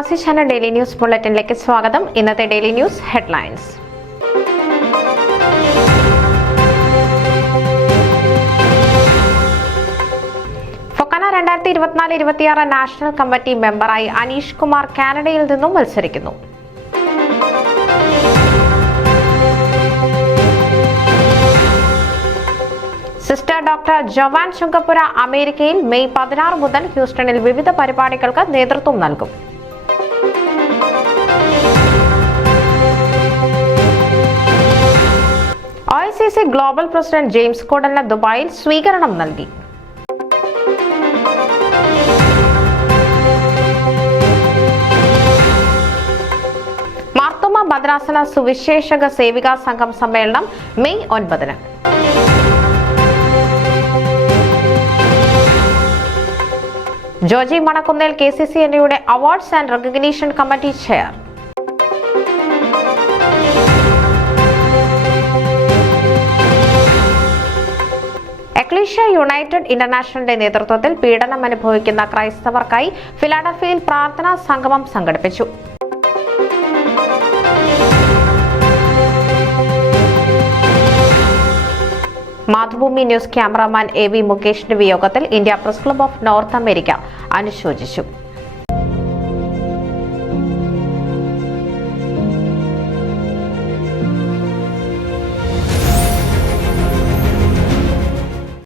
പ്രവാസി channel daily news ബുള്ളറ്റിനിലേക്ക് സ്വാഗതം. ഇന്നത്തെ daily news headlines. Fokana 2024-26 national committee മെമ്പറായി അനീഷ് കുമാർ കാനഡയിൽ നിന്നും മത്സരിക്കുന്നു. സിസ്റ്റർ ഡോക്ടർ ജോവാൻ ചുങ്കപ്പുര അമേരിക്കയിൽ മെയ് 16 മുതൽ ഹ്യൂസ്റ്റണിൽ വിവിധ പരിപാടികൾക്ക് നേതൃത്വം നൽകും. OICC ഗ്ലോബൽ പ്രസിഡന്റ് ജെയിംസ് കോഡലിന് ദുബായിൽ സ്വീകരണം നൽകി. മാർത്തോമ ഭദ്രാസന സുവിശേഷക സേവികാ സംഘം സമ്മേളനം മെയ് 9-ന്. ജോജി മണക്കുന്നേൽ KCCNയുടെ awards and recognition committee chair. Ecclesia United ഇന്റർനാഷണലിന്റെ നേതൃത്വത്തിൽ പീഡനം അനുഭവിക്കുന്ന ക്രൈസ്തവർക്കായി ഫിലാഡൽഫിയയിൽ പ്രാർത്ഥനാ സംഗമം സംഘടിപ്പിച്ചു. മാതൃഭൂമി ന്യൂസ് ക്യാമറാമാൻ AV മുകേഷിന്റെ വിയോഗത്തിൽ India press club of north America അനുശോചിച്ചു.